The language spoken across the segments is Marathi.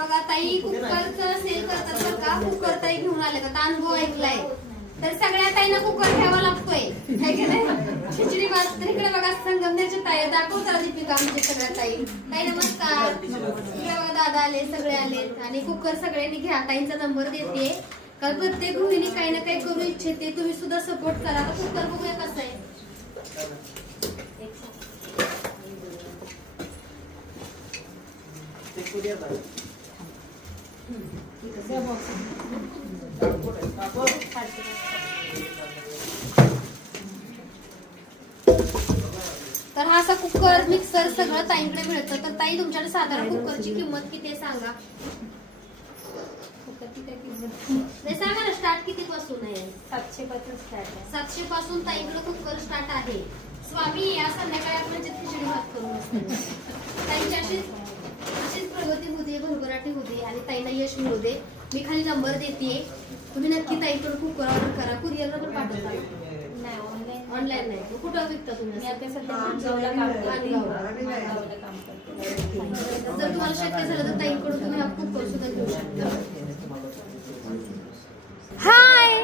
बघा ताई कुकरचं सेल करतात बरं का. कुकर ताई घेऊन आले का अनुभव ऐकलाय तर सगळ्या ताईंना कुकर घ्यावा लागतोय है की नाही. खिचडी भात तर इकडे बघा संगमनेरच्या ताई दाखव जरा दीपिका म्हणजे सगळ्या ताई. ताई नमस्कार. इकडे बघा दादा आले सगळे आले आणि कुकर सगळ्यांनी घ्या. ताईंचा नंबर देते कारण प्रत्येक गृहिणी काही ना काही करू इच्छिते. तुम्ही सुद्धा सपोर्ट करा. कुकर बघूया कसं आहे. तर हा असा कुकर मिक्सर सगळं ताईंकडे मिळतं. तर ताई तुमच्याकडे साधारण कुकरची किंमत किती आहे सांगा. नाही सांगा ना स्टार्ट किती पासून आहे. 700 पासून स्टार्ट आहे. 700 पासून ताईंकडे कुकर स्टार्ट आहे. स्वामी या संध्याकाळी आपण खिचडी भात करून ताईंची अशीच प्रगती होऊ दे भरभराटी होऊ दे आणि ताईंना यश मिळू दे. मी खाली नंबर देते. तुम्ही नक्की ताईंकडे कुकर ऑर्डर करा. कुरिअरला पण पाठवता. नाही ऑनलाईन नाही. कुठं विकता तुम्ही. मी आता सध्या माणगावला काम करते. जर तुम्हाला शक्य झालं तर ताईंकडून तुम्ही हा कुकर सुद्धा घेऊ शकता. हाय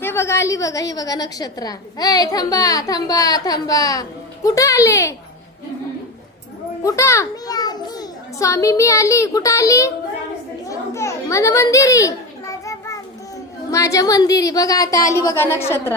हे बघा आली बघा. ही बघा नक्षत्रा. ए थांबा थांबा थांबा. कुठं आले. कुठं स्वामी मी आली. कुठं आली. माझ्या मंदिरी. माझ्या मंदिरी बघा आता आली बघा नक्षत्रा.